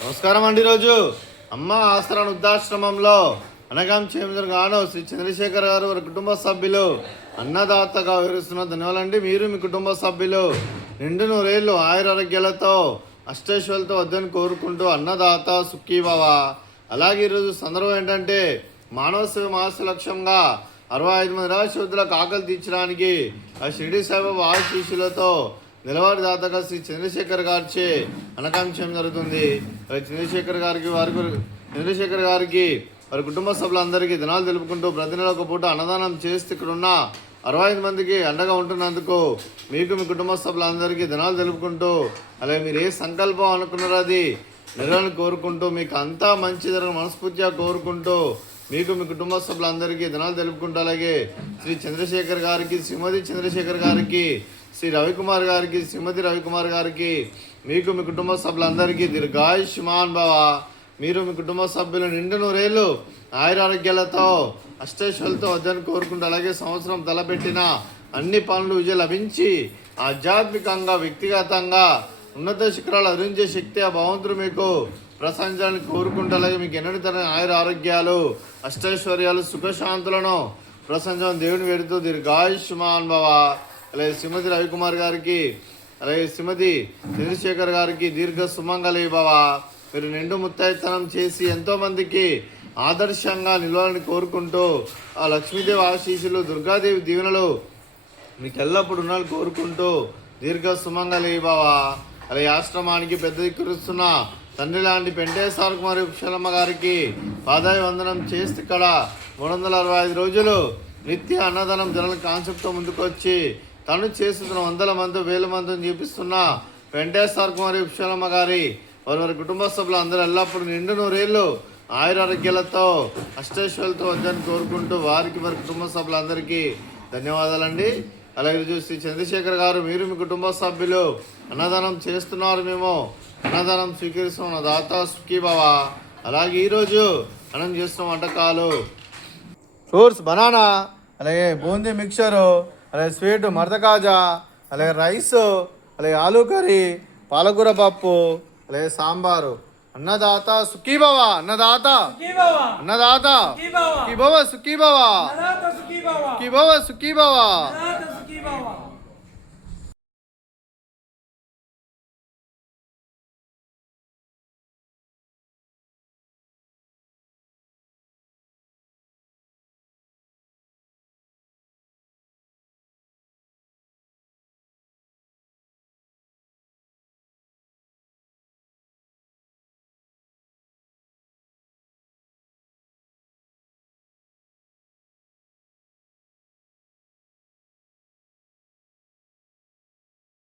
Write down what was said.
నమస్కారం అండి. రోజు అమ్మ ఆశ్రమ వృద్ధాశ్రమంలో అనగాం గాను శ్రీ చంద్రశేఖర్ గారు వారి కుటుంబ సభ్యులు అన్నదాతగా వివరిస్తున్న ధన్యవాదాలండి. మీరు మీ కుటుంబ సభ్యులు నిండు నూరేళ్ళు ఆయురారోగ్యాలతో అష్టైశ్వర్యాలతో వద్దని కోరుకుంటూ అన్నదాత సుఖీభవ. అలాగే ఈరోజు సందర్భం ఏంటంటే మానవ సేవ మాస లక్ష్యంగా 65 మంది నిరాశ్రతులకు ఆకలి తీర్చడానికి ఆ షిరిడి సాయిబాబా ఆశీస్సులతో నిలవాడి దాతగా శ్రీ చంద్రశేఖర్ గారిచే అనకాంక్షం జరుగుతుంది. చంద్రశేఖర్ గారికి వారి కుటుంబ సభ్యులందరికీ దినాలు తెలుపుకుంటూ ప్రతి నెల ఒక పూట అన్నదానం చేస్తే ఇక్కడ ఉన్న 65 మందికి అండగా ఉంటున్నందుకు మీకు మీ కుటుంబ సభ్యులందరికీ దినాలు తెలుపుకుంటూ అలాగే మీరు ఏ సంకల్పం అనుకున్నారో అది నెరవేరాలని కోరుకుంటూ మీకు అంతా మంచి జరగని మనస్ఫూర్తిగా కోరుకుంటూ మీకు మీ కుటుంబ సభ్యులందరికీ దినాలు తెలుపుకుంటూ అలాగే శ్రీ చంద్రశేఖర్ గారికి, శ్రీమతి చంద్రశేఖర్ గారికి, శ్రీ రవికుమార్ గారికి, శ్రీమతి రవికుమార్ గారికి, మీకు మీ కుటుంబ సభ్యులందరికీ దీర్ఘాయుష్మాన్ భవ. మీరు మీ కుటుంబ సభ్యులు నిండు నూరేళ్ళు ఆయురారోగ్యాలతో అష్టైశ్వర్యాలతో వద్దని కోరుకుంటూ అలాగే సంవత్సరం తలపెట్టిన అన్ని పనులు విజయం లభించి ఆధ్యాత్మికంగా వ్యక్తిగతంగా ఉన్నత శిఖరాలు అధించే శక్తి ఆ భగవంతుడు మీకు ప్రశంసాన్ని కోరుకుంటూ అలాగే మీకు ఎన్నటి తన ఆరోగ్యాలు అష్టైశ్వర్యాలు సుఖశాంతులను ప్రశంసం దేవుని వేడుతూ దీర్ఘాయుష్మాన్ భవ. అలాగే శ్రీమతి రవికుమార్ గారికి, అలాగే శ్రీమతి చంద్రశేఖర్ గారికి దీర్ఘ సుమంగళి భవ. మీరు నిండు ముత్తైతనం చేసి ఎంతోమందికి ఆదర్శంగా నిలవాలని కోరుకుంటూ ఆ లక్ష్మీదేవి ఆశీస్సులు, దుర్గాదేవి దీవెనలు మీకు ఎల్లప్పుడు ఉండాలని కోరుకుంటూ దీర్ఘ సుమంగళి భవ. అలాగే ఆశ్రమానికి పెద్ద దిక్కురుస్తున్న తండ్రి లాంటి పెంటేశ్వర కుమారి ఉక్షలమ్మ గారికి పాదాయ వందనం చేస్తే ఇక్కడ 365 రోజులు నిత్య అన్నదానం జనాల కాన్సెప్ట్తో ముందుకొచ్చి తను చేస్తున్న 100 మంది 1000 మందిని చూపిస్తున్న వెంకటేశ్వర కుమారి ఉక్షలమ్మ గారి వారి కుటుంబ సభ్యులు అందరూ ఎల్లప్పుడూ నిండు నూరేళ్ళు ఆయురారోగ్యాలతో అష్టైశ్వర్యాలతో వద్దని కోరుకుంటూ వారికి వారి కుటుంబ సభ్యులందరికీ ధన్యవాదాలండి. అలాగే చూసి చంద్రశేఖర్ గారు, మీరు మీ కుటుంబ సభ్యులు అన్నదానం చేస్తున్నారు, మేము అన్నదానం స్వీకరిస్తున్న దాత సుఖీభవ. అలాగే ఈరోజు మనం చేస్తున్న వంటకాలు ఫ్రూట్స్ బనానా, అలాగే బూందీ మిక్చరు, అలాగే స్వీట్ మరదకాజా, అలాగే రైస్, అలాగే ఆలూ కర్రీ, పాలకూర పప్పు, అలాగే సాంబారు. అన్నదాత సుఖీభవ. అన్నదాత అన్నదాత సుఖీభవ సుఖీభవ సుఖీభవ సుఖీభవ.